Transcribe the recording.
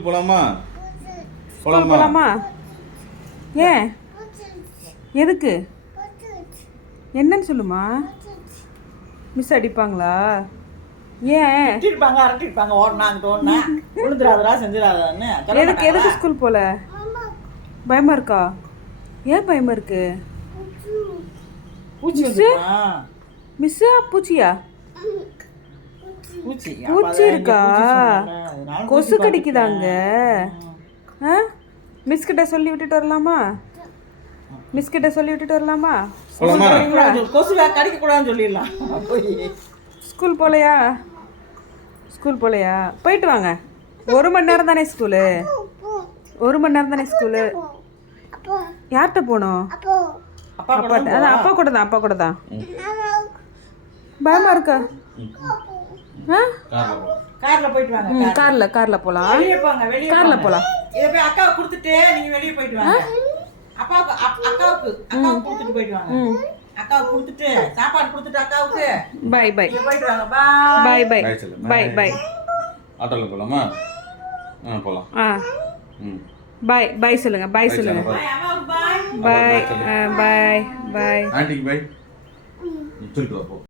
போலாமா? போலாமா? ஏன்? எதுக்கு? என்னன்னு சொல்லுமா? மிஸ் அடிப்பாங்களா? ஏன்? அரட்டிருப்பாங்க ஓடனா விழுந்துடாதரா செஞ்சிடாதான்னு. எதுக்கு ஸ்கூல் போல? பயமா இருக்கா? ஏன் பயமா இருக்கு? மிஸ்ஸா பூச்சியா? பூச்சி இருக்கா? கொசு கடிக்குதாங்க. மிஸ் கிட்ட சொல்லி விட்டுட்டு வரலாமா? கொசு கடிக்க கூடாதுன்னு சொல்லிடலாம். ஸ்கூல் போலையா? போயிட்டு வாங்க. 1 மணி நேரம் தானே ஸ்கூலு. யார்கிட்ட போகணும்? அப்பா கூட தான். பயமா இருக்கா? கார்ல போயிட்டு வாங்க. கார்ல போலாம். கார்ல போலாம். இத போய் அக்காவுக்கு கொடுத்துட்டு நீங்க வெளிய போயிட்டு வாங்க. அக்காவுக்கு கொடுத்துட்டு போயிட்டு வாங்க. அக்காவுக்கு கொடுத்துட்டு சாப்பாடு கொடுத்துட்டு அக்காவுக்கு பை போயிட்டு வாங்க. பை. ஆட்டோல போலாமா? போலாம். பை சொல்லுங்க. அம்மாவுக்கு பை. பை. ஆண்டிக்கு பை. சொல்லிட்டு வா போ.